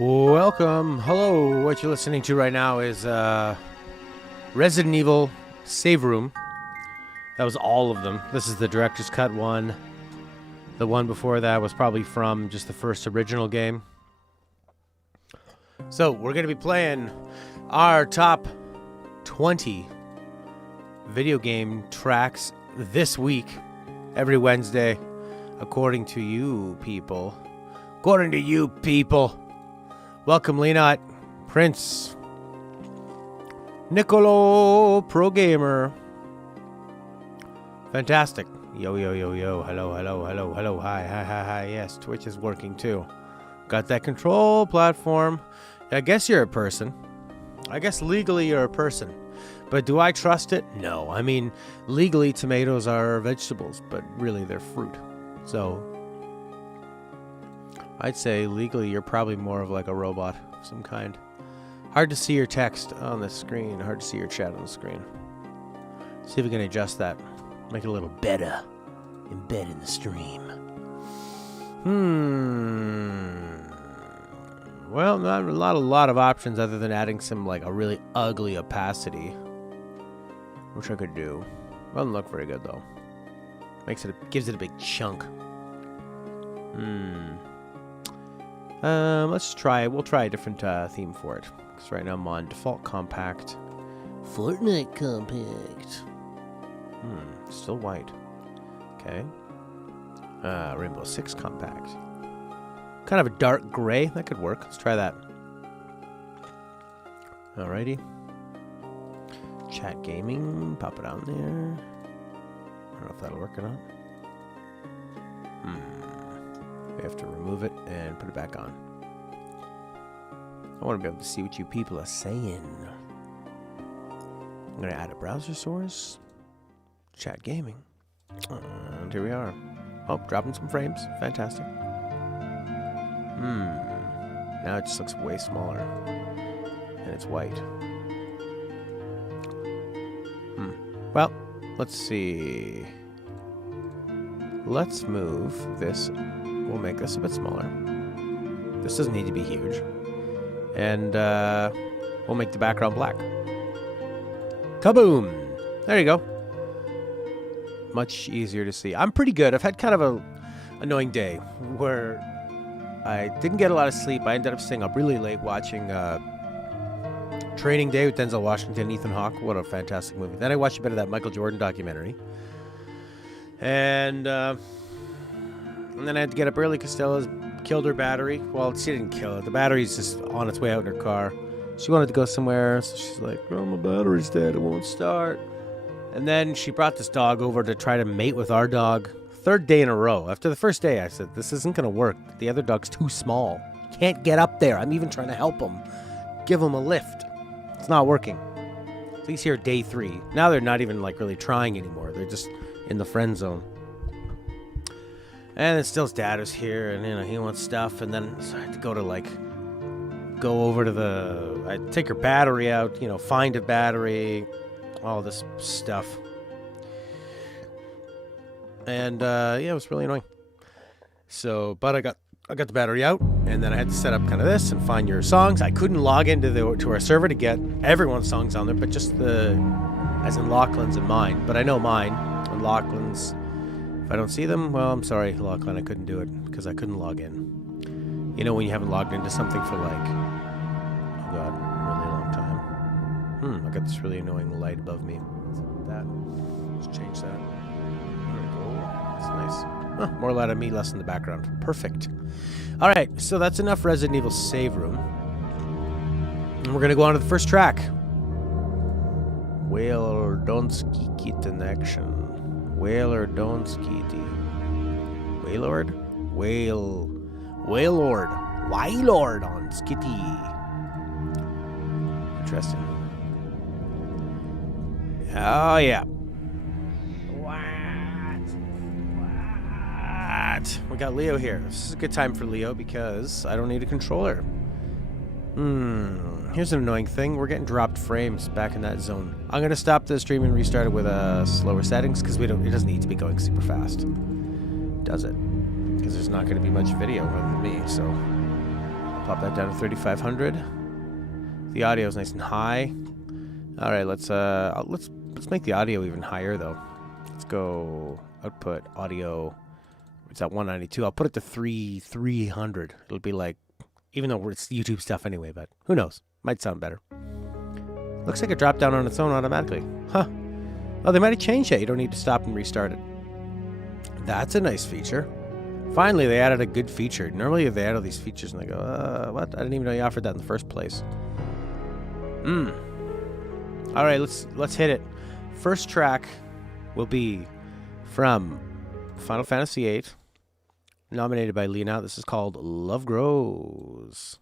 Welcome. Hello. What you're listening to right now is Resident Evil Save Room. That was all of them. This is the director's cut one. The one before that was probably from just the first original game. So we're going to be playing our top 20 video game tracks this week, every Wednesday, according to you people. According to you people. Welcome, Lenot, Prince, Nicolo, Pro Gamer. Fantastic. Yo, yo, yo, yo. Hello, hello, hello, hello. Hi, hi, hi, hi. Yes, Twitch is working too. Got that control platform. I guess you're a person. I guess legally you're a person. But do I trust it? No. I mean, legally tomatoes are vegetables, but really they're fruit. So I'd say legally you're probably more of like a robot of some kind. Hard to see your text on the screen. Hard to see your chat on the screen. See if we can adjust that. Make it a little better. Embed in the stream. Well, not a lot of options other than adding some like a really ugly opacity, which I could do. Doesn't look very good though. Gives it a big chunk. Let's try. We'll try a different theme for it. Because right now I'm on default compact. Fortnite compact. Still white. Okay. Rainbow Six compact. Kind of a dark gray. That could work. Let's try that. Alrighty. Chat gaming. Pop it on there. I don't know if that'll work or not. We have to remove it and put it back on. I want to be able to see what you people are saying. I'm going to add a browser source. Chat gaming. And here we are. Oh, dropping some frames. Fantastic. Now it just looks way smaller. And it's white. Well, let's see. Let's move this. We'll make this a bit smaller. This doesn't need to be huge. And we'll make the background black. Kaboom! There you go. Much easier to see. I'm pretty good. I've had kind of a annoying day where I didn't get a lot of sleep. I ended up staying up really late watching Training Day with Denzel Washington and Ethan Hawke. What a fantastic movie. Then I watched a bit of that Michael Jordan documentary. And then I had to get up early because Stella's killed her battery. Well, she didn't kill it. The battery's just on its way out in her car. She wanted to go somewhere, so she's like, oh, my battery's dead. It won't start. And then she brought this dog over to try to mate with our dog. Third day in a row. After the first day, I said, this isn't going to work. The other dog's too small. Can't get up there. I'm even trying to help him. Give him a lift. It's not working. So he's here day 3. Now they're not even like really trying anymore. They're just in the friend zone. And then Still's dad was here, and he wants stuff. And then so I had to go over to I take her battery out, find a battery, all this stuff. And it was really annoying. So, but I got the battery out, and then I had to set up kind of this and find your songs. I couldn't log into to our server to get everyone's songs on there, but just as in Lachlan's and mine. But I know mine and Lachlan's. If I don't see them, well, I'm sorry, Lachlan, I couldn't do it because I couldn't log in. You know when you haven't logged into something for like, oh god, a really long time. I got this really annoying light above me. Let's change that. There we go. That's nice. More light on me, less in the background. Perfect. All right, so that's enough Resident Evil Save Room. And we're going to go on to the first track. Whaler don't skit in action. Whaler don't skitty. Waylord? Waylord on skitty. Interesting. Oh, yeah. What? We got Leo here. This is a good time for Leo because I don't need a controller. Here's an annoying thing. We're getting dropped frames back in that zone. I'm going to stop the stream and restart it with slower settings because it doesn't need to be going super fast. Does it? Because there's not going to be much video other than me, so pop that down to 3500. The audio is nice and high. All right, let's make the audio even higher though. Let's go output audio. It's at 192. I'll put it to 300. It'll be like, even though it's YouTube stuff anyway, but who knows? Might sound better. Looks like it dropped down on its own automatically. Huh. Oh, they might have changed it. You don't need to stop and restart it. That's a nice feature. Finally, they added a good feature. Normally, they add all these features and they go, what? I didn't even know you offered that in the first place. All right, let's hit it. First track will be from Final Fantasy VIII, nominated by Lena. This is called Love Grows.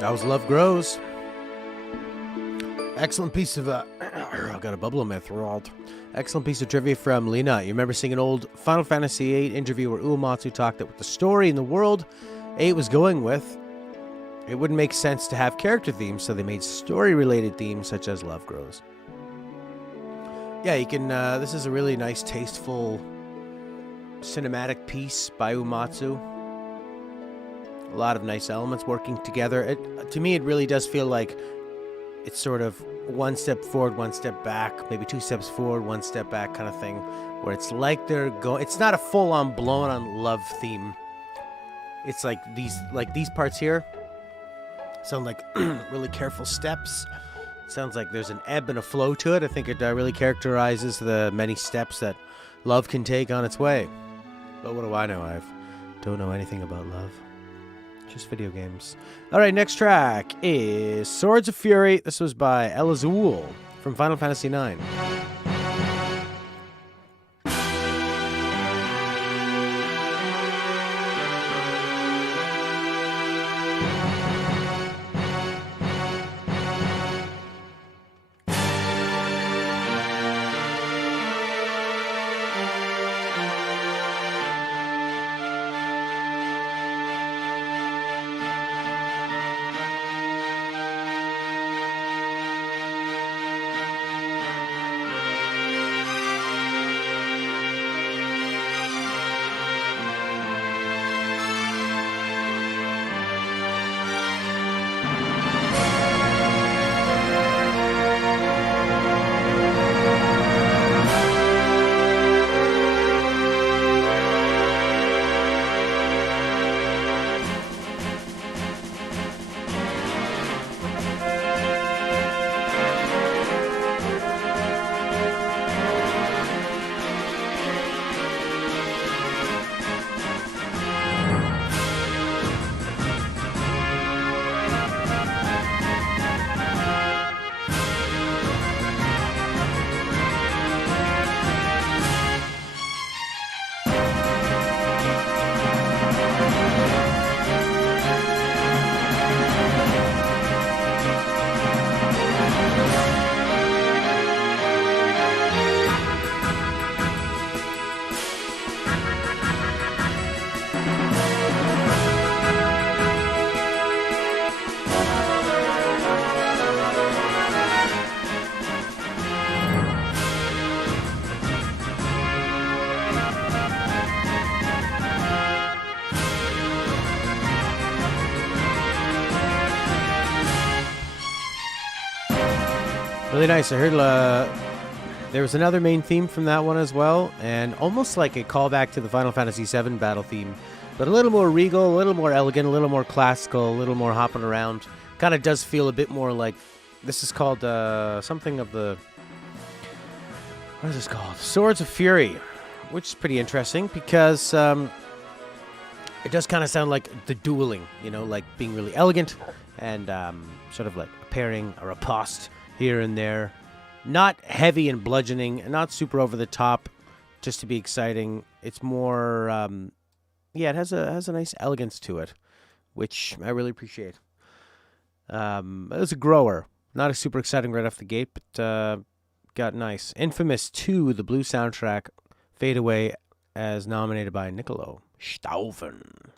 That was Love Grows. Excellent piece of I got a bubble in my throat. Excellent piece of trivia from Lena. You remember seeing an old Final Fantasy VIII interview where Uematsu talked that with the story and the world 8 was going with, it wouldn't make sense to have character themes, so they made story-related themes such as Love Grows. Yeah, you can. This is a really nice, tasteful, cinematic piece by Uematsu. A lot of nice elements working together. To me, it really does feel like it's sort of one step forward, one step back, maybe 2 steps forward, 1 step back kind of thing, where it's like they're going. It's not a full-on blown-on love theme. It's like these parts here sound like really careful steps. Sounds like there's an ebb and a flow to it. I think it really characterizes the many steps that love can take on its way. But what do I know? I don't know anything about love. Just video games. All right, next track is Swords of Fury. This was by El Azul from Final Fantasy IX. Really nice. I heard there was another main theme from that one as well, and almost like a callback to the Final Fantasy VII battle theme, but a little more regal, a little more elegant, a little more classical, a little more hopping around. Kind of does feel a bit more like, this is called something of the, what is this called? Swords of Fury, which is pretty interesting because it does kind of sound like the dueling, you know, like being really elegant and sort of like a pairing or a riposte here and there. Not heavy and bludgeoning, not super over the top, just to be exciting. It's more, yeah, it has a nice elegance to it, which I really appreciate. It was a grower, not a super exciting right off the gate, but got nice. Infamous 2, the blue soundtrack, Fade Away, as nominated by Niccolo Stauffen.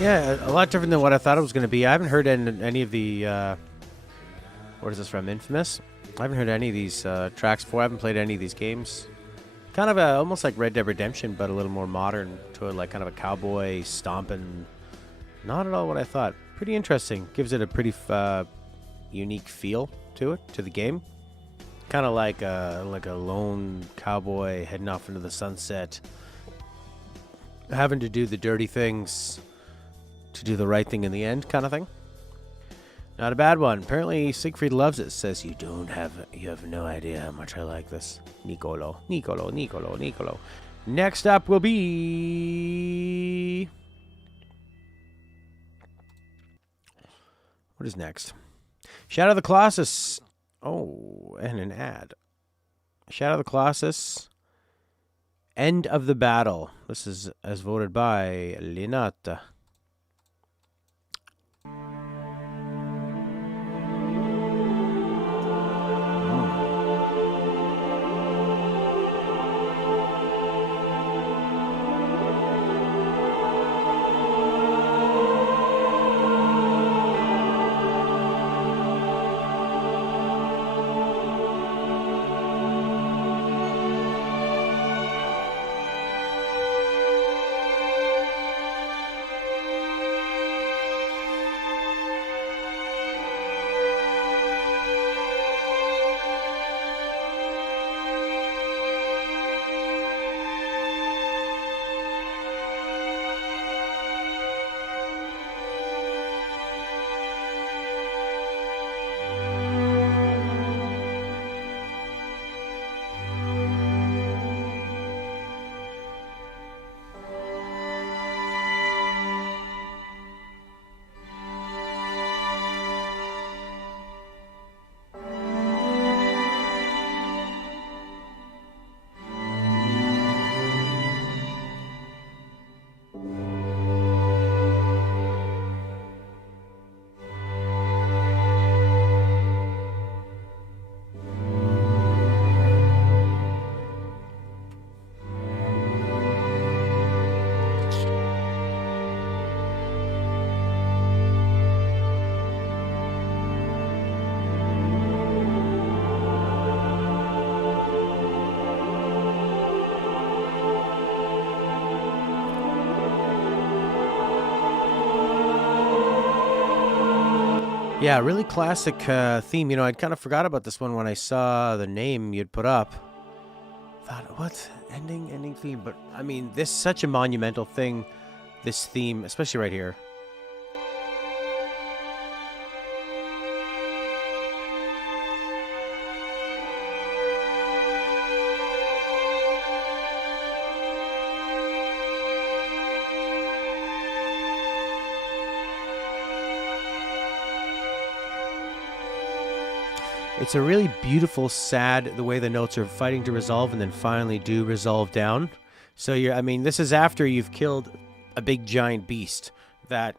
Yeah, a lot different than what I thought it was going to be. I haven't heard any of the, what is this from, Infamous? I haven't heard any of these tracks before. I haven't played any of these games. Kind of almost like Red Dead Redemption, but a little more modern to it, like kind of a cowboy stomping. Not at all what I thought. Pretty interesting. Gives it a pretty unique feel to it, to the game. Kind of like a lone cowboy heading off into the sunset, having to do the dirty things to do the right thing in the end, kind of thing. Not a bad one. Apparently Siegfried loves it. Says you have no idea how much I like this. Nicolo. Next up will be, what is next? Shadow of the Colossus. Oh, and an ad. Shadow of the Colossus. End of the Battle. This is as voted by Linata. Yeah, really classic theme. You know, I'd kind of forgot about this one when I saw the name you'd put up. Thought, what? Ending theme. But, I mean, this is such a monumental thing, this theme, especially right here. It's a really beautiful, sad, the way the notes are fighting to resolve and then finally do resolve down. So I mean, this is after you've killed a big giant beast that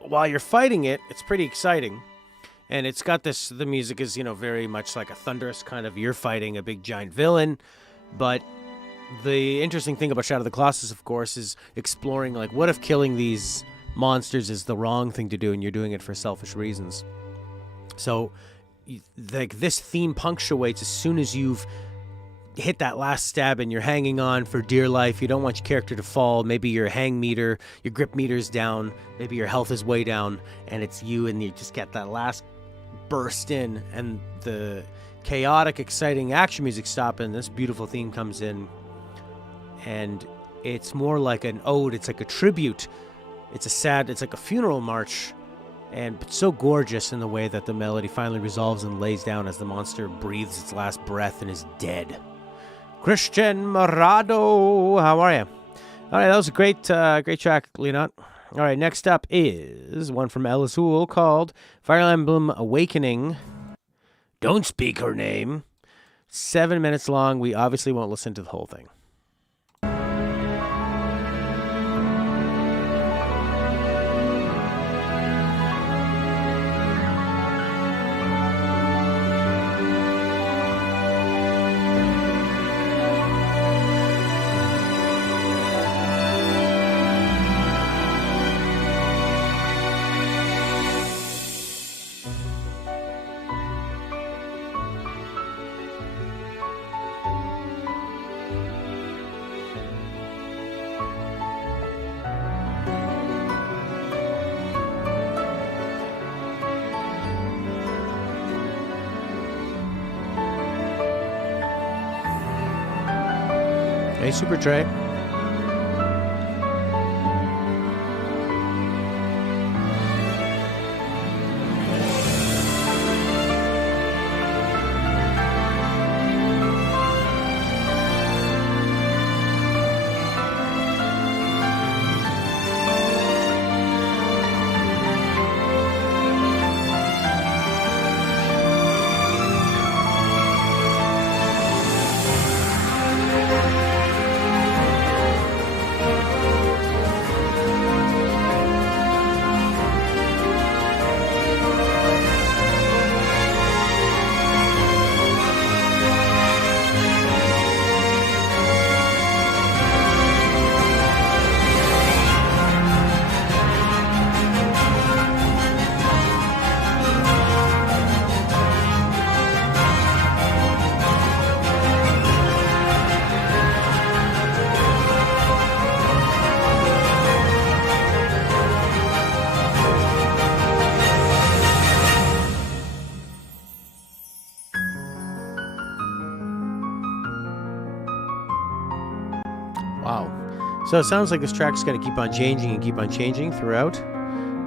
while you're fighting it, it's pretty exciting. And it's got this, the music is, you know, very much like a thunderous kind of, you're fighting a big giant villain. But the interesting thing about Shadow of the Colossus, of course, is exploring, like, what if killing these monsters is the wrong thing to do and you're doing it for selfish reasons? So, like, this theme punctuates as soon as you've hit that last stab and you're hanging on for dear life. You don't want your character to fall. Maybe your hang meter, your grip meter's down. Maybe your health is way down, and it's you, and you just get that last burst in, and the chaotic, exciting action music stops, and this beautiful theme comes in, and it's more like an ode. It's like a tribute. It's like a funeral march. And but so gorgeous in the way that the melody finally resolves and lays down as the monster breathes its last breath and is dead. Christian Morado, how are you? All right, that was a great track, Leonard. All right, next up is one from Ellis Hool called Fire Emblem Awakening. Don't speak her name. 7 minutes long. We obviously won't listen to the whole thing. Hey, Super Trey. So it sounds like this track's going to keep on changing and keep on changing throughout.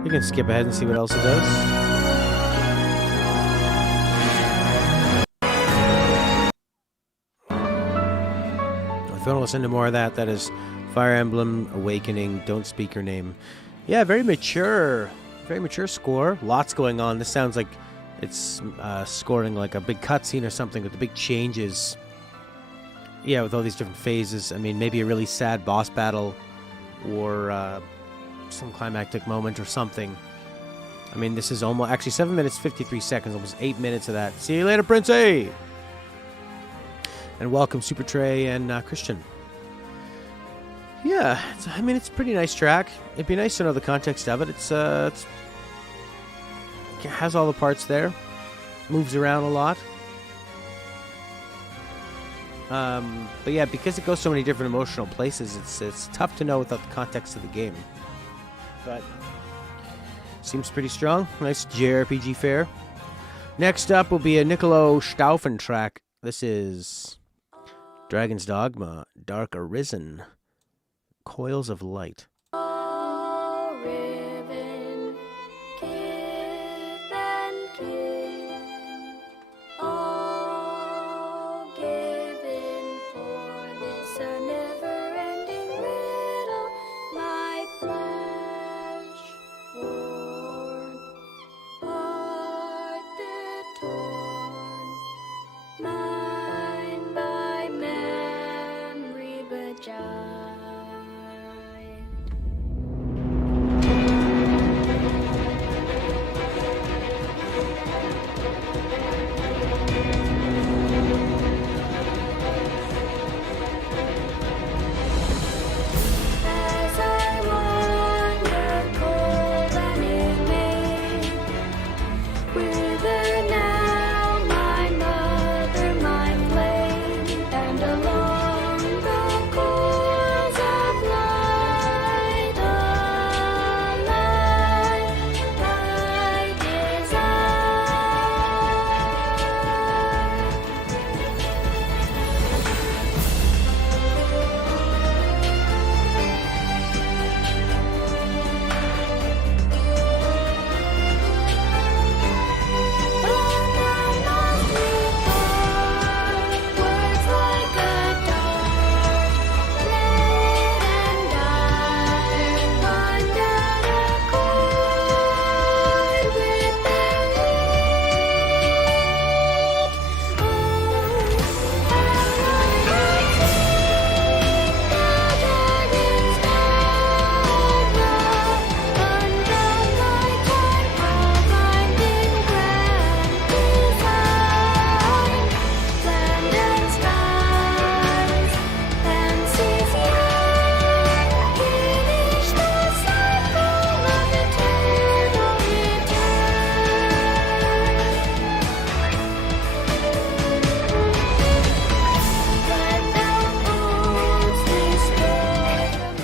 You can skip ahead and see what else it does. If you want to listen to more of that, that is Fire Emblem Awakening, Don't Speak Her Name. Yeah, very mature score. Lots going on. This sounds like it's scoring like a big cutscene or something with the big changes. Yeah, with all these different phases. I mean, maybe a really sad boss battle or some climactic moment or something. I mean, this is almost, actually 7 minutes, 53 seconds, almost 8 minutes of that. See you later, Princey! And welcome, Super Trey and Christian. Yeah, I mean, it's a pretty nice track. It'd be nice to know the context of it. It has all the parts there. Moves around a lot. But yeah, because it goes so many different emotional places, it's tough to know without the context of the game. But Seems pretty strong. Nice JRPG fare. Next up will be a Nicolo Stauffen track. This is Dragon's Dogma, Dark Arisen, Coils of Light.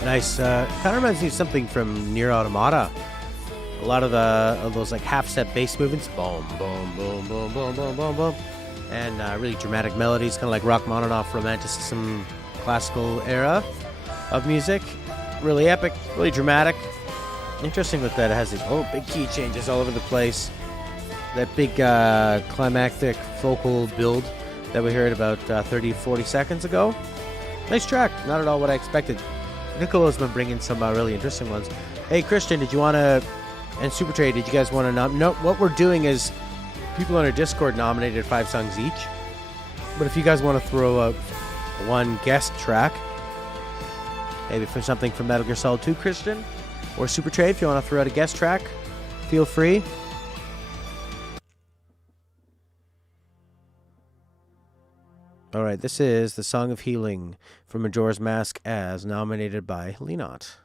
Nice. Kind of reminds me of something from Nier Automata. A lot of those like half-step bass movements, boom, boom, boom, boom, boom, boom, boom, boom, and really dramatic melodies, kind of like Rachmaninoff Romanticism, classical era of music. Really epic, really dramatic. Interesting with that, it has these big key changes all over the place. That big climactic vocal build that we heard about 30, 40 seconds ago. Nice track, not at all what I expected. Nicolo's been bringing some really interesting ones. Hey, Christian, did you want to, and Super Trade, did you guys want to no, what we're doing is people on our Discord nominated 5 songs each. But if you guys want to throw up one guest track, maybe for something from Metal Gear Solid 2, Christian, or Super Trade, if you want to throw out a guest track, feel free. All right, this is the Song of Healing from Majora's Mask as nominated by Lenot.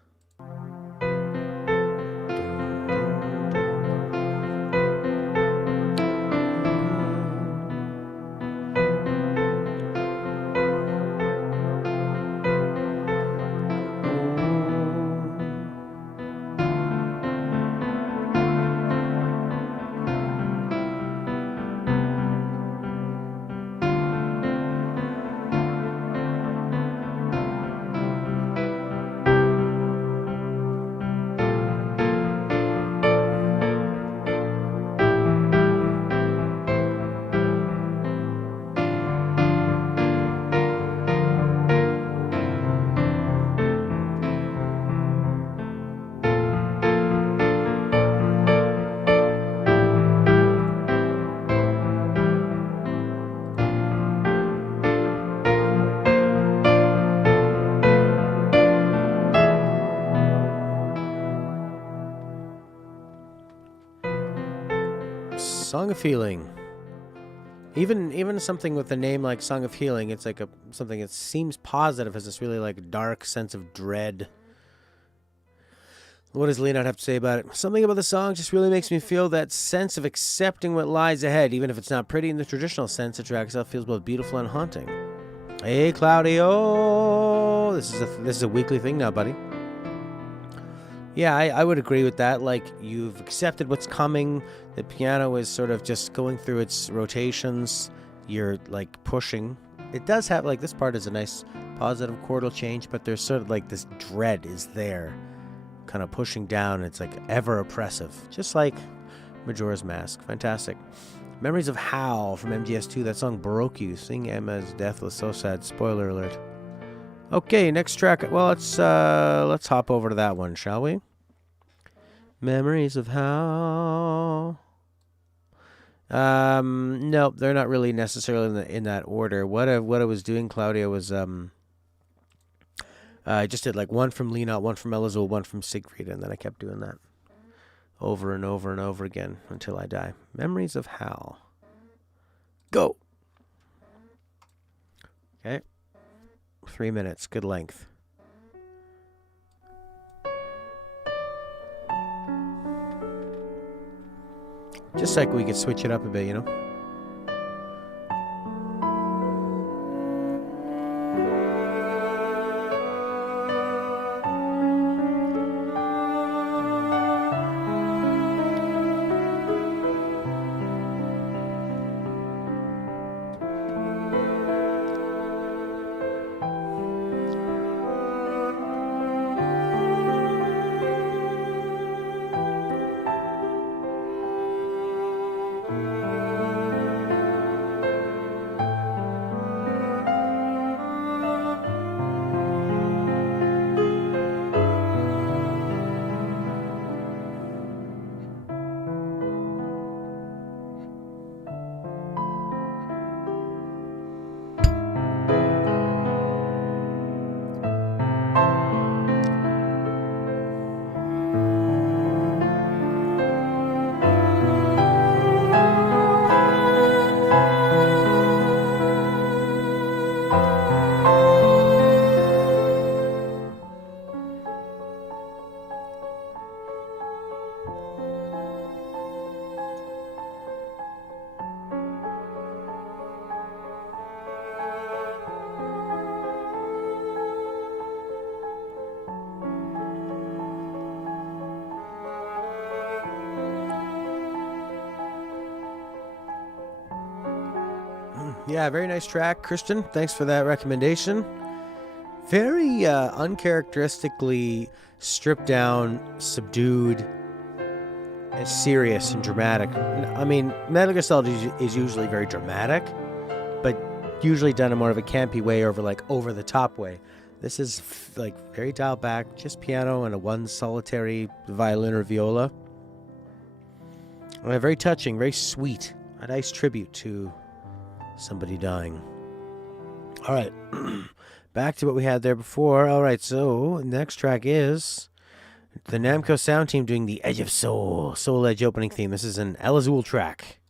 Song of Healing. Even something with a name like Song of Healing, it's like something that seems positive, has this really like dark sense of dread. What does Leonard have to say about it? Something about the song just really makes me feel that sense of accepting what lies ahead, even if it's not pretty in the traditional sense. The track itself feels both beautiful and haunting. Hey, Claudio, this is a weekly thing now, buddy. Yeah, I would agree with that. Like, you've accepted what's coming. The piano is sort of just going through its rotations. You're, like, pushing. It does have, like, this part is a nice positive chordal change, but there's sort of, like, this dread is there, kind of pushing down. It's, like, ever oppressive, just like Majora's Mask. Fantastic. Memories of Hal from MGS2. That song broke you. Seeing Emma's death was so sad. Spoiler alert. Okay, next track. Well, let's hop over to that one, shall we? Memories of Hal. No, they're not really necessarily in that order. What I was doing, Claudia, was I just did like one from Lena, one from Elizabeth, one from Siegfried, and then I kept doing that over and over and over again until I die. Memories of Hal. Go. Okay. 3 minutes, good length. Just like we could switch it up a bit, you know? Yeah, very nice track, Christian. Thanks for that recommendation. Very uncharacteristically stripped down, subdued, and serious and dramatic. I mean, Metal Gear Solid is usually very dramatic, but usually done in more of a campy way or over the top way. This is like very dialed back, just piano and a one solitary violin or viola. And very touching, very sweet. A nice tribute to somebody dying. All right. Back to what we had there before. All right, so next track is the Namco Sound Team doing the Edge of Soul, Soul Edge opening theme. This is an El Azul track.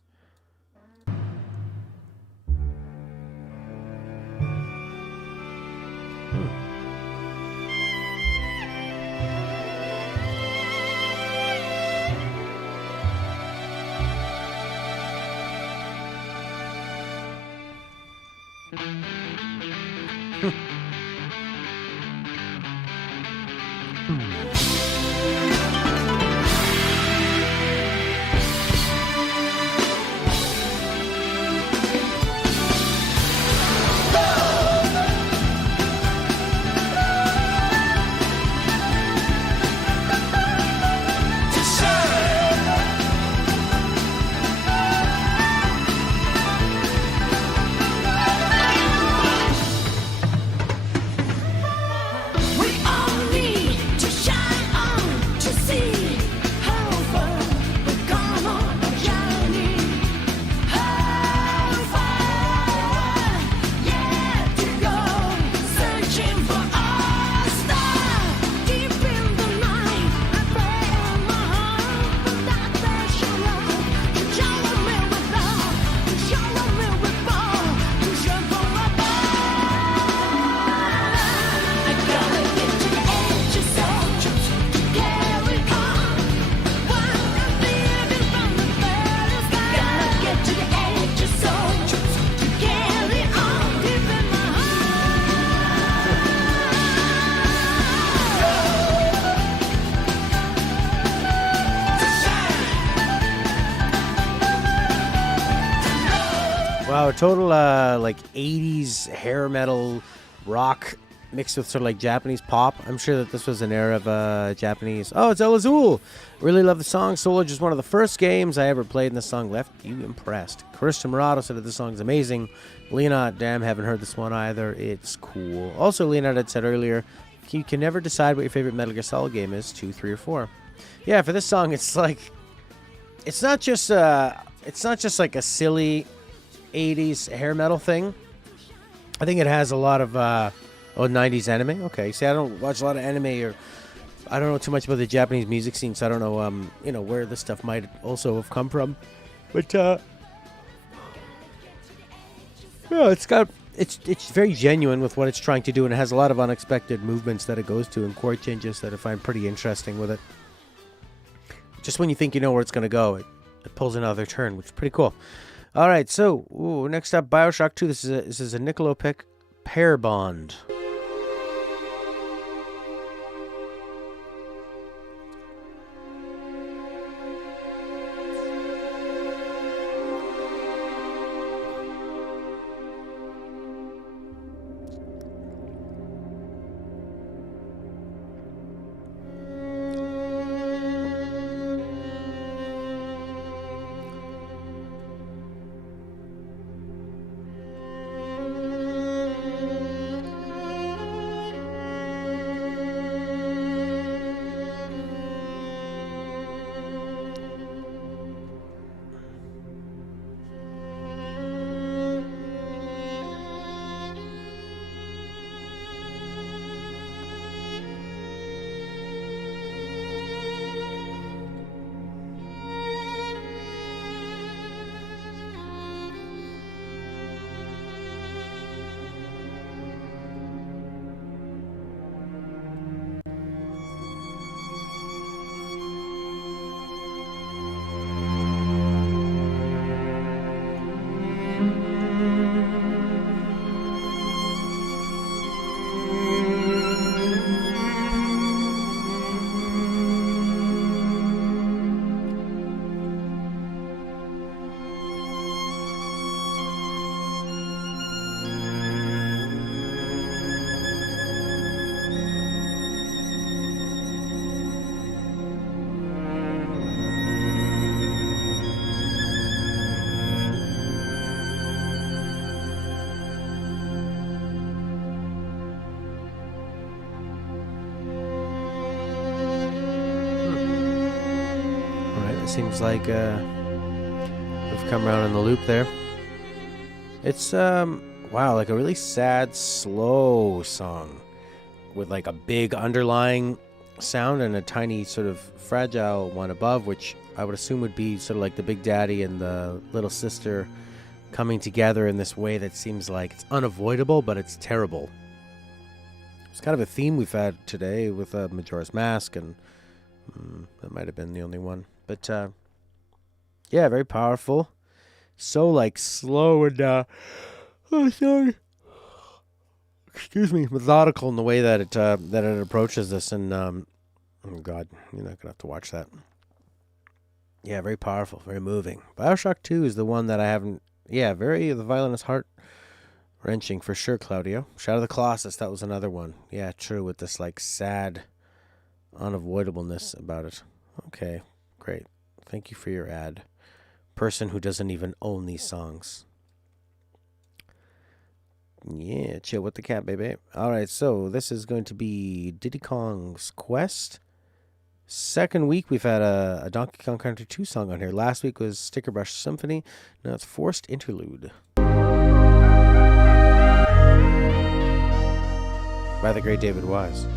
We all need to shine. Wow, total like 80s hair metal rock mixed with sort of like Japanese pop. I'm sure that this was an era of Japanese. Oh, it's El Azul. Really love the song. Solar is one of the first games I ever played, and the song left you impressed. Carissa Murado said that this song is amazing. Leonard, damn, haven't heard this one either. It's cool. Also, Leonard had said earlier, you can never decide what your favorite Metal Gear Solid game is, 2, 3, or 4. Yeah, for this song, it's like, it's not just like a silly 80s hair metal thing. I think it has a lot of 90s anime. Okay, see, I don't watch a lot of anime, or I don't know too much about the Japanese music scene, so I don't know where this stuff might also have come from. But yeah, it's very genuine with what it's trying to do, and it has a lot of unexpected movements that it goes to and chord changes that I find pretty interesting with it. Just when you think you know where it's going to go, it pulls another turn, which is pretty cool. All right, so next up, BioShock 2. This is a Niccolo pick, Pair Bond. Seems like we've come around in the loop there. It's wow, like a really sad, slow song with like a big underlying sound and a tiny sort of fragile one above, which I would assume would be sort of like the big daddy and the little sister coming together in this way that seems like it's unavoidable, but it's terrible. It's kind of a theme we've had today with Majora's Mask, and that might have been the only one. But, yeah, very powerful. So, like, slow and, methodical in the way that it approaches this. And, oh, God, you're not going to have to watch that. Yeah, very powerful, very moving. BioShock 2 is the one that I haven't, the violinist heart-wrenching for sure, Claudio. Shadow of the Colossus, that was another one. Yeah, true, with this, like, sad unavoidableness about it. Okay. Great. Thank you for your ad. Person who doesn't even own these songs. Yeah, chill with the cat, baby. All right, so this is going to be Diddy Kong's Quest. Second week, we've had a Donkey Kong Country 2 song on here. Last week was Sticker Brush Symphony. Now it's Forced Interlude by the great David Wise.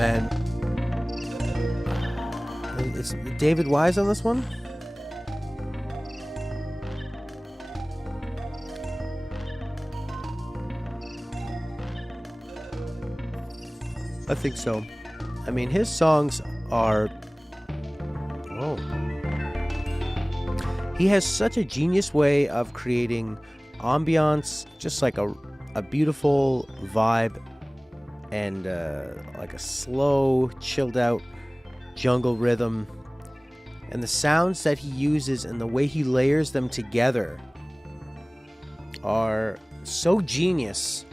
Man, it's David Wise on this one? I think so. I mean, his songs are... Oh. He has such a genius way of creating ambiance, just like a beautiful vibe, and like a slow, chilled out jungle rhythm. And the sounds that he uses and the way he layers them together are so genius.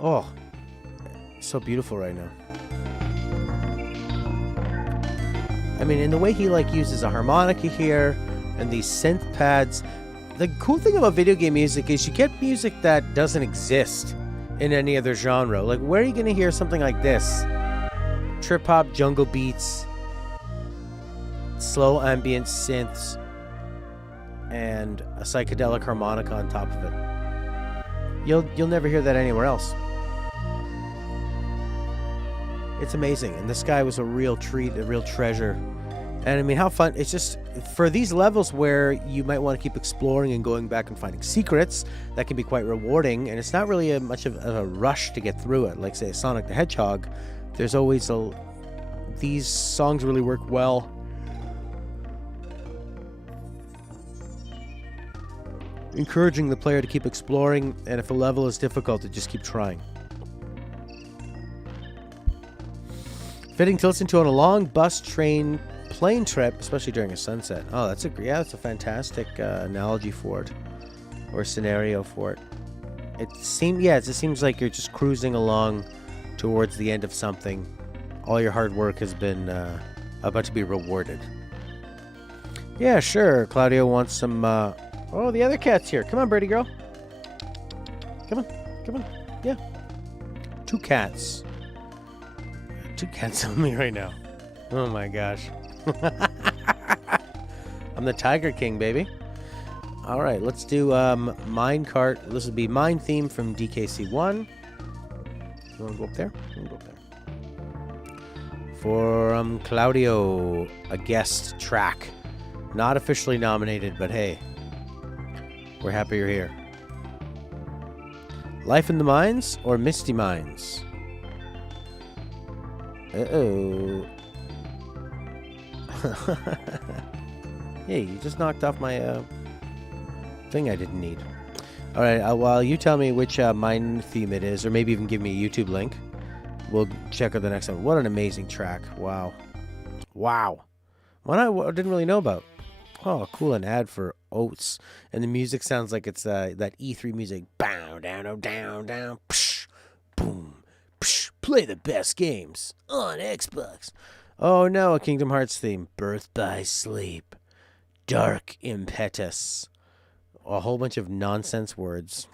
Oh, so beautiful right now. I mean, in the way he like uses a harmonica here and these synth pads. The cool thing about video game music is you get music that doesn't exist in any other genre. Like, where are you going to hear something like this? Trip hop, jungle beats, slow ambient synths, and a psychedelic harmonica on top of it. You'll never hear that anywhere else. It's amazing, and this guy was a real treat, a real treasure. And I mean, how fun. It's just, for these levels where you might want to keep exploring and going back and finding secrets, that can be quite rewarding, and it's not really much of a rush to get through it. Like, say, Sonic the Hedgehog, there's always these songs really work well. Encouraging the player to keep exploring, and if a level is difficult, to just keep trying. Fitting to listen to on a long bus, train, plane trip, especially during a sunset. Oh, that's a fantastic analogy for it, or scenario for it. It seems like you're just cruising along towards the end of something. All your hard work has been about to be rewarded. Yeah, sure. Claudio wants some. Oh, the other cat's here. Come on, birdie girl. Come on. Yeah. Two cats on me right now. Oh my gosh. I'm the Tiger King, baby. All right, let's do Minecart. This will be Mine Theme from DKC1. You want to go up there? You want to go up there. For Claudio, a guest track. Not officially nominated, but hey, we're happy you're here. Life in the Mines or Misty Mines? Uh-oh. Hey, you just knocked off my thing I didn't need. Alright, while you tell me which mine theme it is, or maybe even give me a YouTube link, we'll check out the next one. What an amazing track. Wow. One I didn't really know about. Oh, cool, an ad for Oats. And the music sounds like it's that E3 music. Bow, down, oh, down, down, psh, boom, psh, play the best games on Xbox. Oh no, a Kingdom Hearts theme. Birth by Sleep. Dark Impetus. A whole bunch of nonsense words.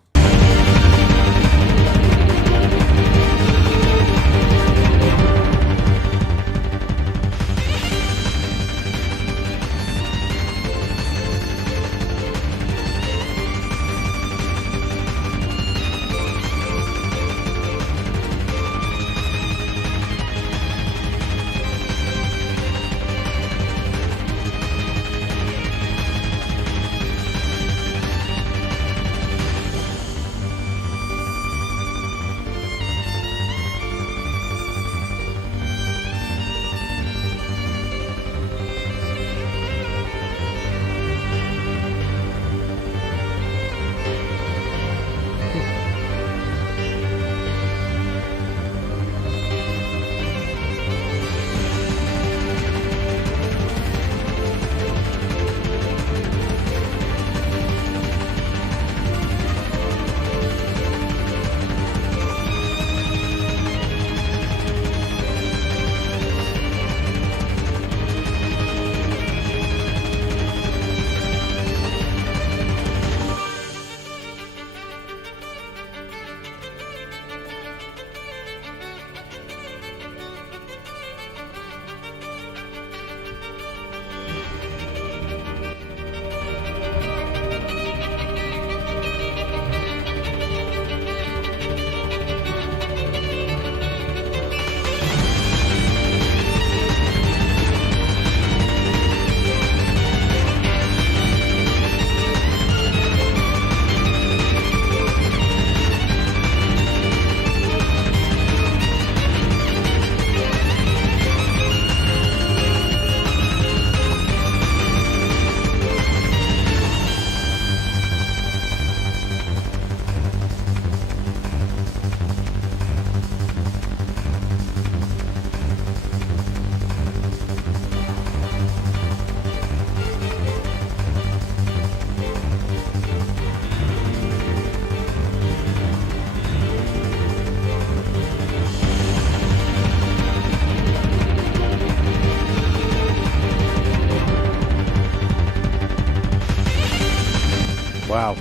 Wow,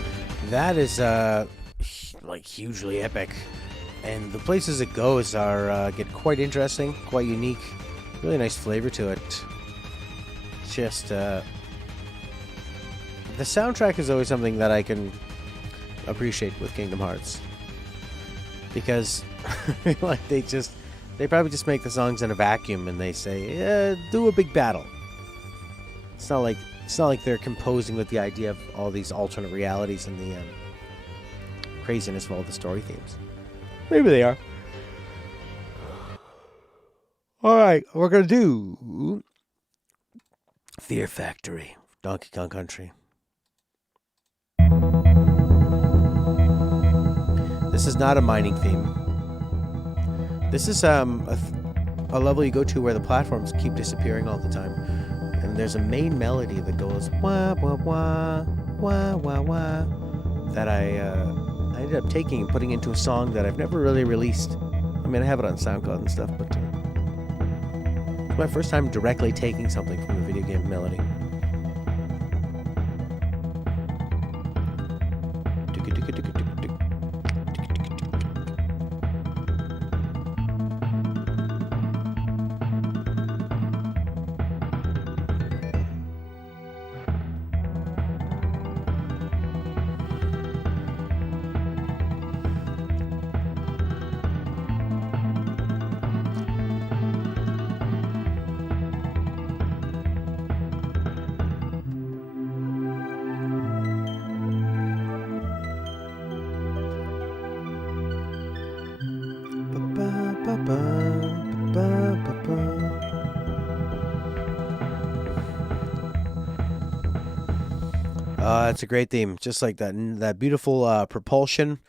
that is like hugely epic, and the places it goes are get quite interesting, quite unique, really nice flavor to it. Just the soundtrack is always something that I can appreciate with Kingdom Hearts, because like they probably just make the songs in a vacuum and they say, do a big battle. It's not like they're composing with the idea of all these alternate realities and the craziness of all the story themes. Maybe they are. Alright, we're going to do Fear Factory, Donkey Kong Country. This is not a mining theme. This is a level you go to where the platforms keep disappearing all the time. And there's a main melody that goes wah wah wah wah wah wah that I ended up taking and putting into a song that I've never really released. I mean, I have it on SoundCloud and stuff, but it's my first time directly taking something from a video game melody. It's a great theme, just like that beautiful propulsion,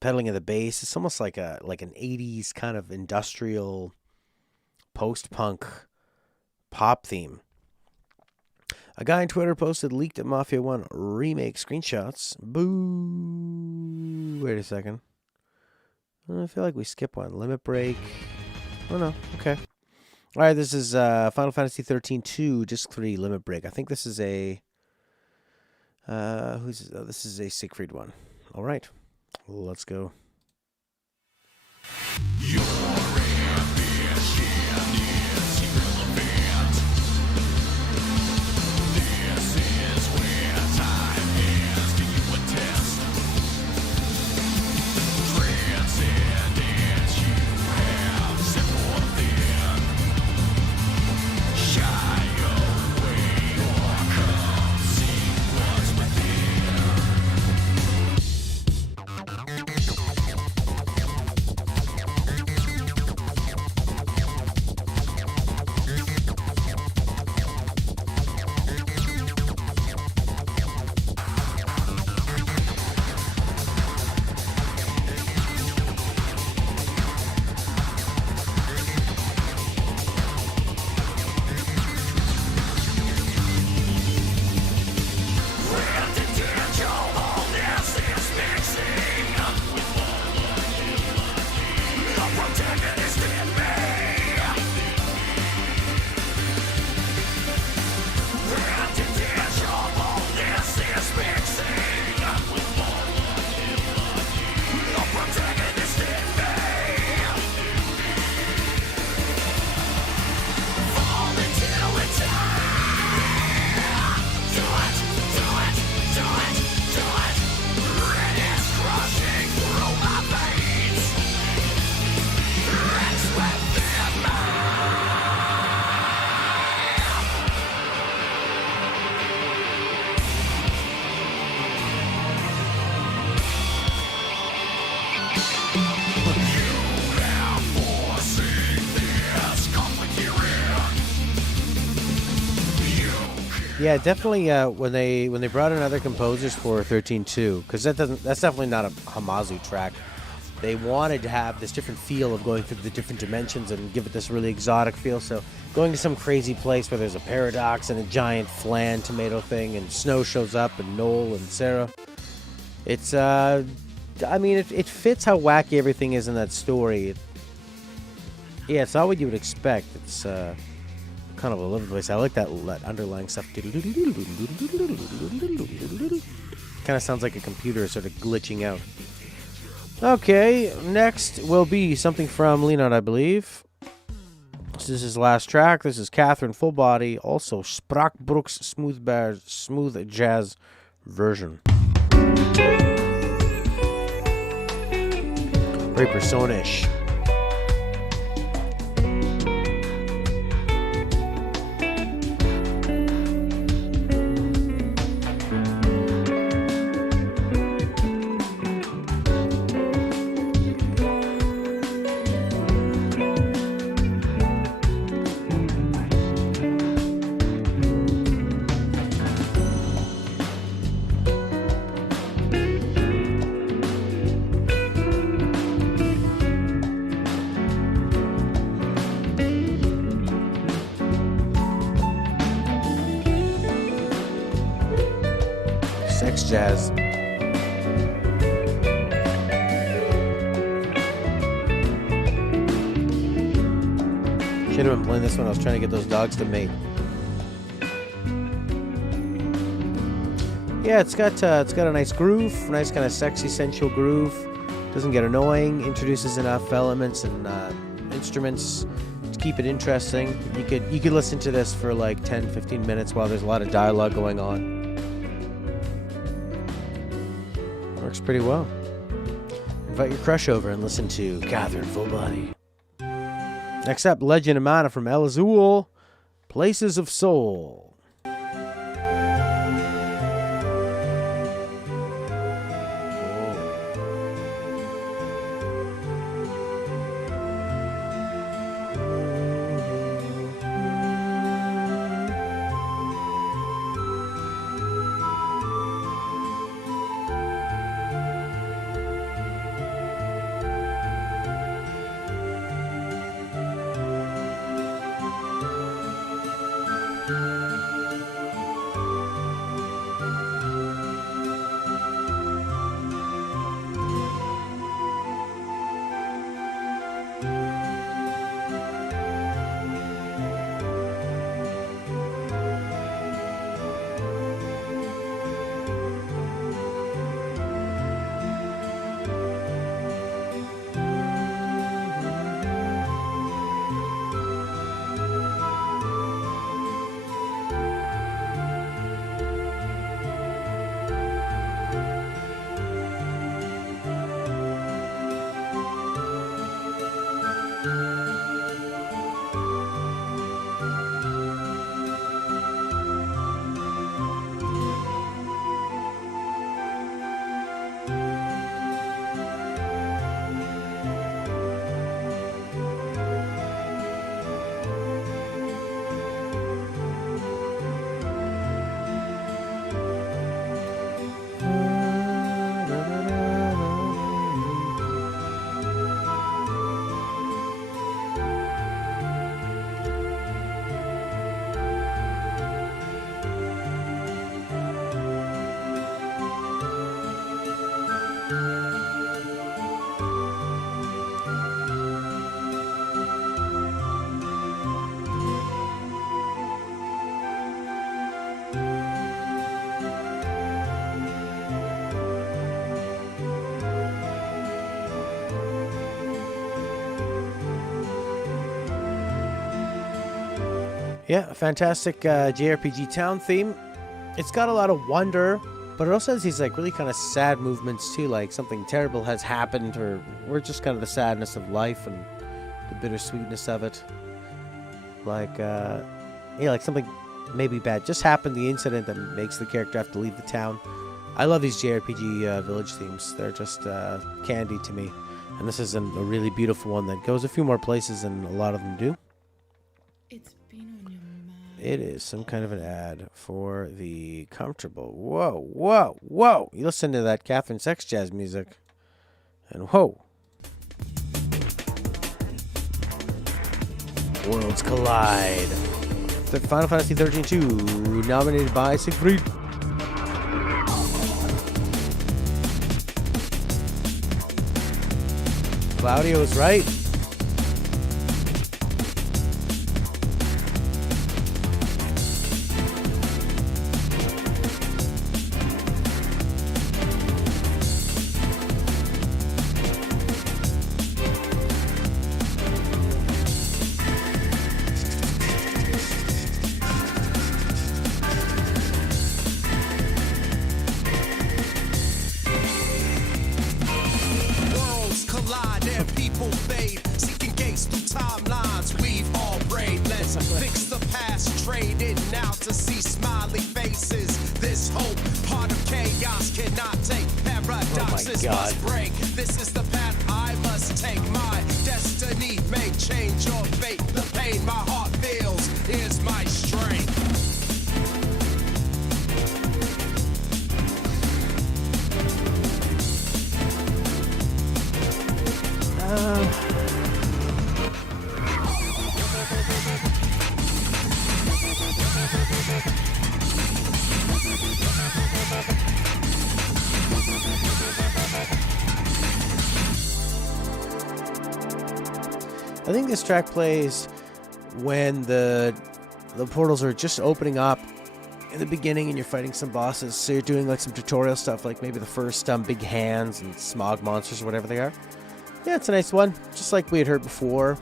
pedaling of the bass. It's almost like an 80s kind of industrial post-punk pop theme. A guy on Twitter posted leaked at Mafia 1 remake screenshots. Boo! Wait a second. I feel like we skipped one. Limit Break. Oh no, okay. Alright, this is Final Fantasy 13-2, Disc 3, Limit Break. I think this is a... this is a Siegfried one. All right, let's go. Your ambition is irrelevant. This is where time is. Do you attest? Transcendence you have set forth in. Shy away or come see what's Yeah, definitely. When they brought in other composers for 13-2, because that's definitely not a Hamazu track. They wanted to have this different feel of going through the different dimensions and give it this really exotic feel. So going to some crazy place where there's a paradox and a giant flan tomato thing, and Snow shows up, and Noel and Sarah. It's I mean, it fits how wacky everything is in that story. Yeah, it's not what you would expect. It's kind of a lovely place. I like that underlying stuff. Kind of sounds like a computer sort of glitching out. Okay, next will be something from Leonard, I believe. This is his last track. This is Catherine Full Body, also Sprachbruch's smooth jazz version. Very persona-ish. Sex jazz. Should have been playing this when I was trying to get those dogs to mate. Yeah, it's got a nice groove, nice kind of sexy, sensual groove. Doesn't get annoying. Introduces enough elements and instruments to keep it interesting. You could listen to this for like 10-15 minutes while there's a lot of dialogue going on. Works pretty well. Invite your crush over and listen to Catherine Full Body. Next up, Legend of Mana from El Azul, Places of Soul. Yeah, a fantastic JRPG town theme. It's got a lot of wonder, but it also has these like really kind of sad movements too, like something terrible has happened, or we're just kind of the sadness of life and the bittersweetness of it. Like, like something maybe bad just happened, the incident that makes the character have to leave the town. I love these JRPG village themes. They're just candy to me. And this is a really beautiful one that goes a few more places than a lot of them do. It's been on your mind. It is some kind of an ad for the comfortable. Whoa, whoa, whoa. You listen to that Catherine Sex Jazz music. And whoa. Worlds collide. The Final Fantasy 13-2, nominated by Siegfried. Claudio is right. chaos cannot take. Paradoxes God. must break. This is the path I must take. My destiny may change your fate. The pain my heart feels is my strength. I think this track plays when the portals are just opening up in the beginning and you're fighting some bosses. So you're doing like some tutorial stuff, like maybe the first big hands and smog monsters or whatever they are. Yeah, it's a nice one. Just like we had heard before.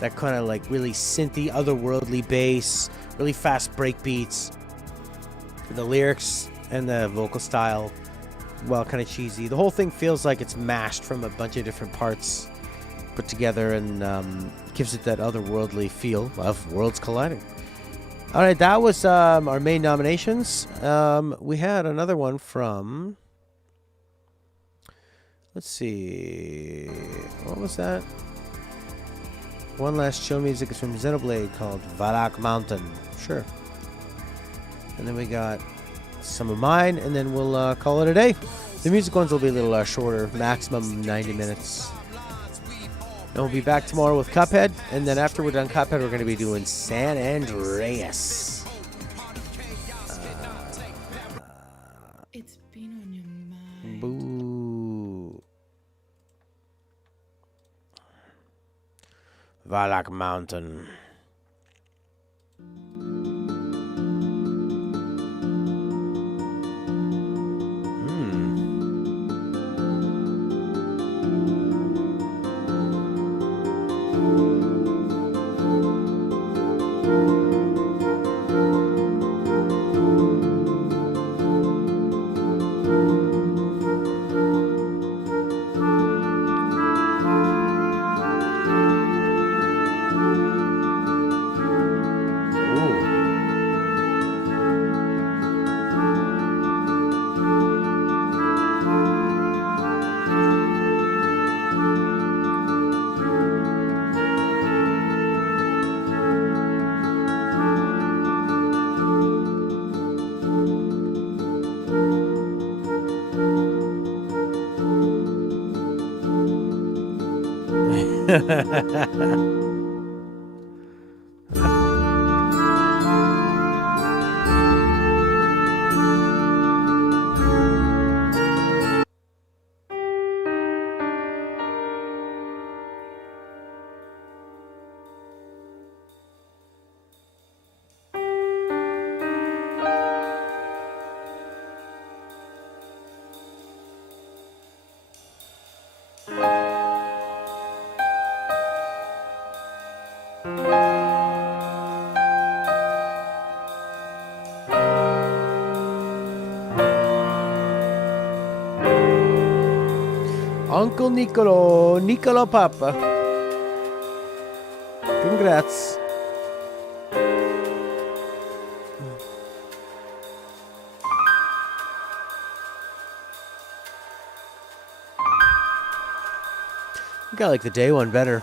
That kind of like really synthy, otherworldly bass, really fast break beats. The lyrics and the vocal style, well, kind of cheesy. The whole thing feels like it's mashed from a bunch of different parts put together and gives it that otherworldly feel of worlds colliding. All right, that was our main nominations. We had another one from, let's see, what was that? One Last Chill music is from Xenoblade called Valak Mountain. Sure. And then we got some of mine, and then we'll call it a day. The music ones will be a little shorter, maximum 90 minutes. And we'll be back tomorrow with Cuphead, and then after we're done Cuphead, we're going to be doing San Andreas. It's been on your mind. Boo. Valak Mountain. Uncle Niccolo Papa. Congrats. I got like the day one better.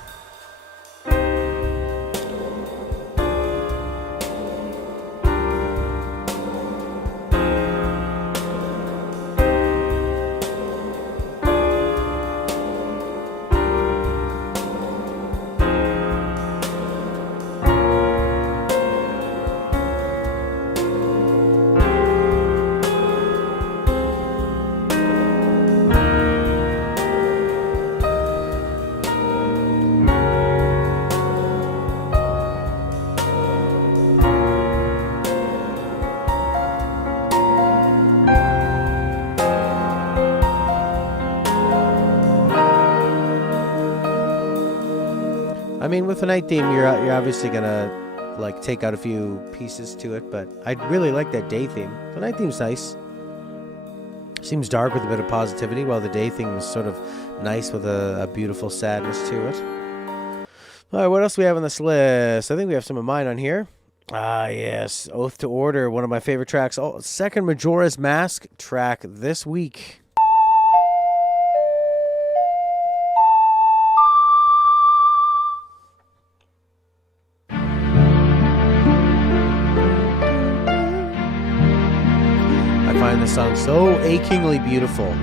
I mean, with the night theme, you're obviously gonna like take out a few pieces to it, but I really like that day theme. The night theme's nice. Seems dark with a bit of positivity, while the day theme is sort of nice with a beautiful sadness to it. All right, what else do we have on this list? I think we have some of mine on here. Ah, yes. Oath to Order, one of my favorite tracks. Oh, second Majora's Mask track this week. I find this song so achingly beautiful.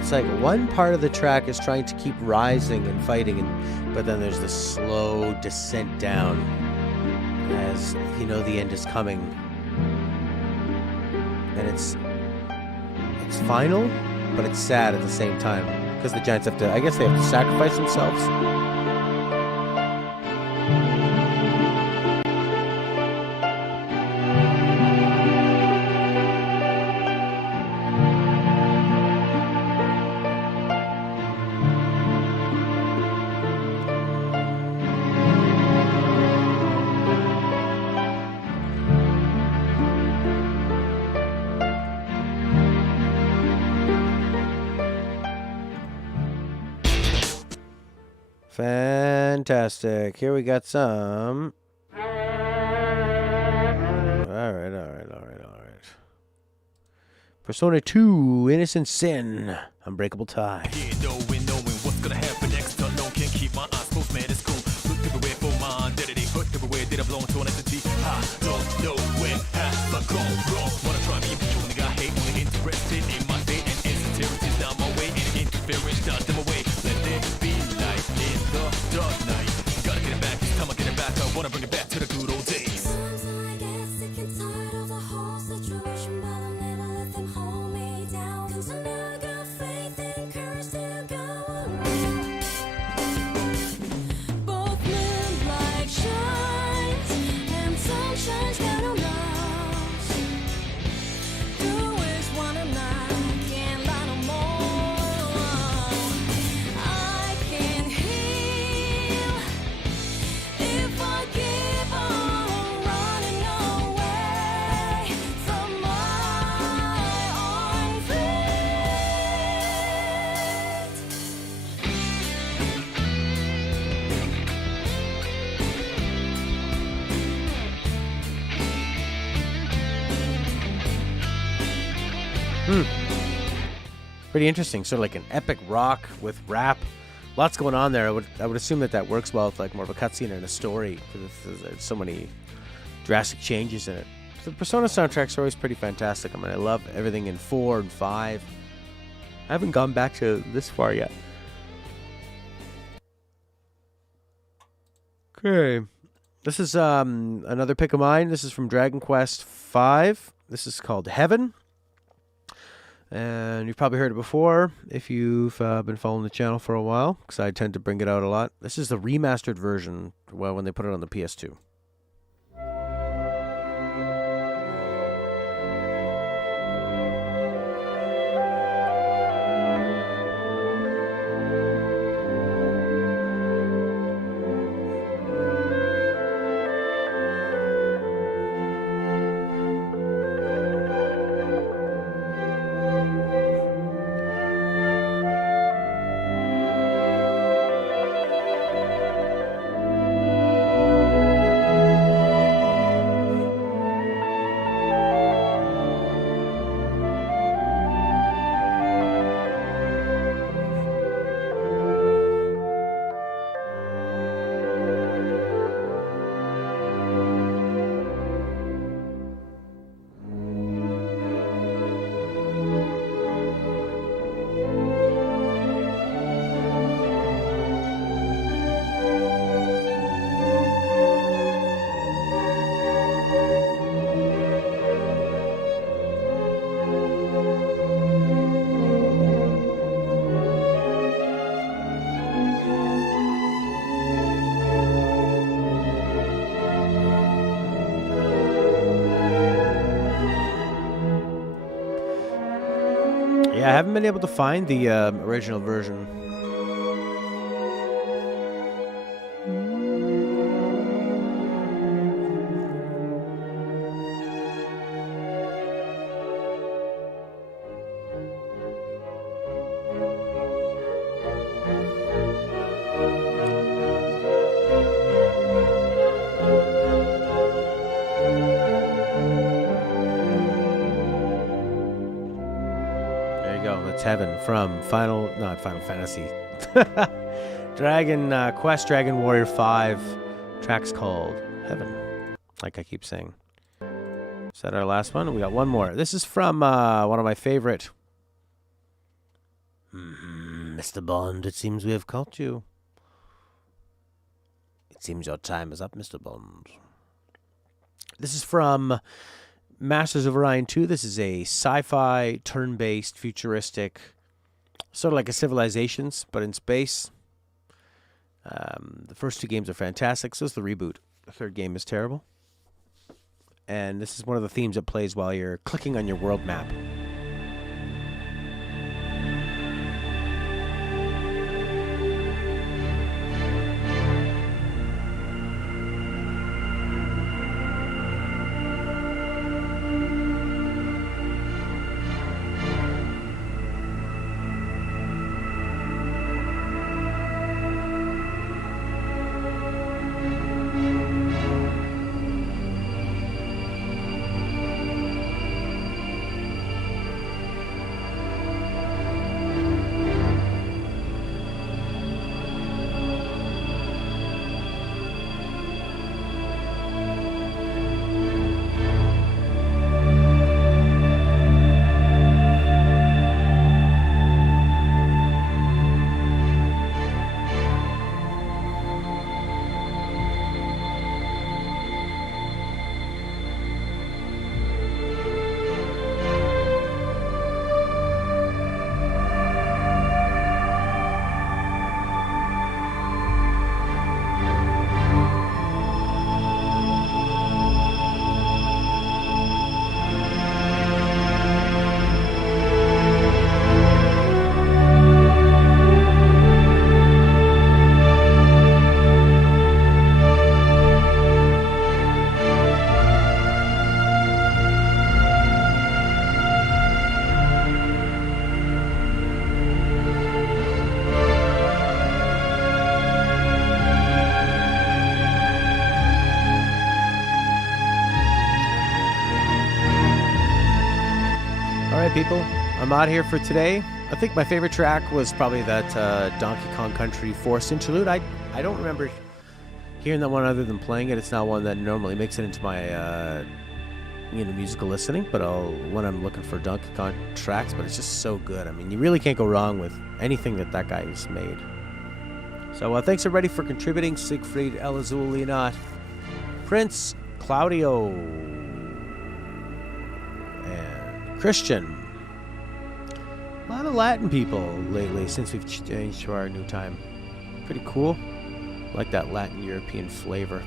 It's like one part of the track is trying to keep rising and fighting, but then there's this slow descent down as you know the end is coming. And it's final, but it's sad at the same time because the giants have to, I guess they have to sacrifice themselves. Fantastic. Here we got some. All right. Persona 2, Innocent Sin, Unbreakable Tie. Yeah, knowing what's gonna happen next. Unknown, can't keep my eyes closed, man, it's cool. Look everywhere for my identity. Hurt everywhere, did I belong to an entity? I don't know where have I gone wrong. Wanna try me, but you only got hate. Only interested in my fate, and insecurity's not my way. And interference, not them away. Let there be light in the dark night. Gotta get it back, this time I get it back. I wanna bring it back to the good old days. Sometimes I get sick and tired of the whole situation, but I'll never let them hold me down. 'Cause I know I got faith and courage to go on. Both moonlight shines and sunshine's got no loss. Who is one of mine? Can't lie no more. I can heal if I keep on running away from my own fate. Pretty interesting. Sort of like an epic rock with rap. Lots going on there. I would assume that works well with like more of a cutscene and a story because there's so many drastic changes in it. The Persona soundtracks are always pretty fantastic. I mean, I love everything in 4 and 5. I haven't gone back to this far yet. Okay. This is another pick of mine. This is from Dragon Quest V. This is called Heaven. And you've probably heard it before if you've been following the channel for a while, because I tend to bring it out a lot. This is the remastered version, well, when they put it on the PS2. Yeah, I haven't been able to find the original version. There you go. That's Heaven from not Final Fantasy. Dragon Quest Dragon Warrior 5. Track's called Heaven. Like I keep saying. Is that our last one? We got one more. This is from one of my favorite. Mr. Bond, it seems we have caught you. It seems your time is up, Mr. Bond. This is from Masters of Orion 2. This is a sci-fi, turn-based, futuristic, sort of like a Civilizations, but in space. The first two games are fantastic. So is the reboot. The third game is terrible. And this is one of the themes that plays while you're clicking on your world map. People, I'm out here for today. I think my favorite track was probably that Donkey Kong Country Forest Interlude. I don't remember hearing that one other than playing it. It's not one that normally makes it into my musical listening, but when I'm looking for Donkey Kong tracks, but it's just so good. I mean, you really can't go wrong with anything that guy has made. So thanks everybody for contributing. Siegfried, Elazul, Leonot, Prince, Claudio, and Christian. A lot of Latin people lately since we've changed to our new time. Pretty cool. Like that Latin European flavor.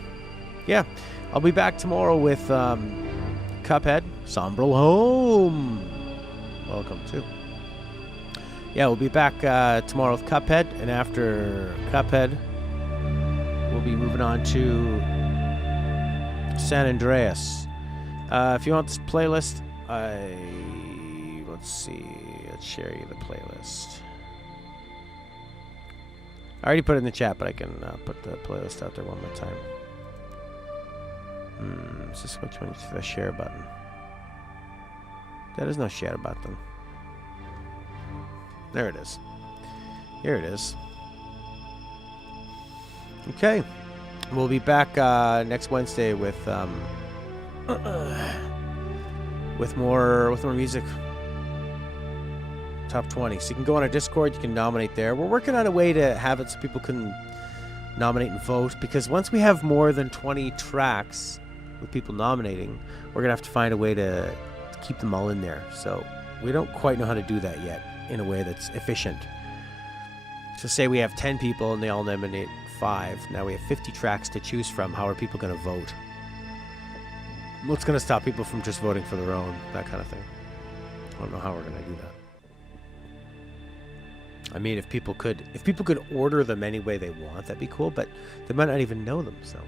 Yeah, I'll be back tomorrow with Cuphead, Sombral Home. Welcome too. Yeah, we'll be back tomorrow with Cuphead, and after Cuphead, we'll be moving on to San Andreas. If you want this playlist, let's see. Let's share you the playlist. I already put it in the chat, but I can put the playlist out there one more time. Is this which one is the share button? There is no share button. There it is. Here it is. Okay. We'll be back next Wednesday with more music. Top 20. So you can go on our Discord, you can nominate there. We're working on a way to have it so people can nominate and vote, because once we have more than 20 tracks with people nominating, we're going to have to find a way to keep them all in there. So we don't quite know how to do that yet in a way that's efficient. So say we have 10 people and they all nominate 5. Now we have 50 tracks to choose from. How are people going to vote? What's going to stop people from just voting for their own? That kind of thing. I don't know how we're going to do that. I mean, if people could order them any way they want, that'd be cool. But they might not even know them, so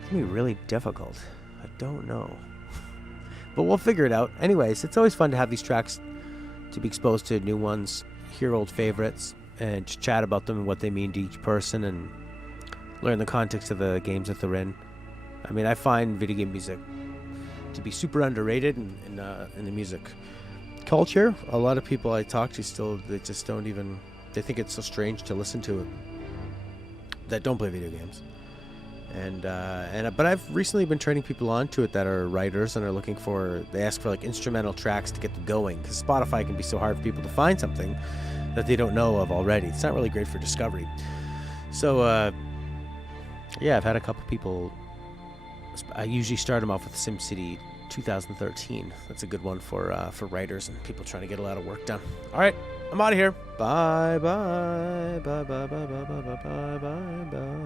it's gonna be really difficult. I don't know, but we'll figure it out. Anyways, it's always fun to have these tracks, to be exposed to new ones, hear old favorites, and just chat about them and what they mean to each person, and learn the context of the games that they're in. I mean, I find video game music to be super underrated in the music culture. A lot of people I talk to still, they just don't even, they think it's so strange to listen to it, that don't play video games. But I've recently been training people onto it that are writers and are looking for, they ask for like instrumental tracks to get them going, because Spotify can be so hard for people to find something that they don't know of already. It's not really great for discovery. So yeah, I've had a couple people. I usually start them off with SimCity 2013. That's a good one for writers and people trying to get a lot of work done. All right, I'm out of here. Bye bye bye bye bye bye bye bye bye bye bye.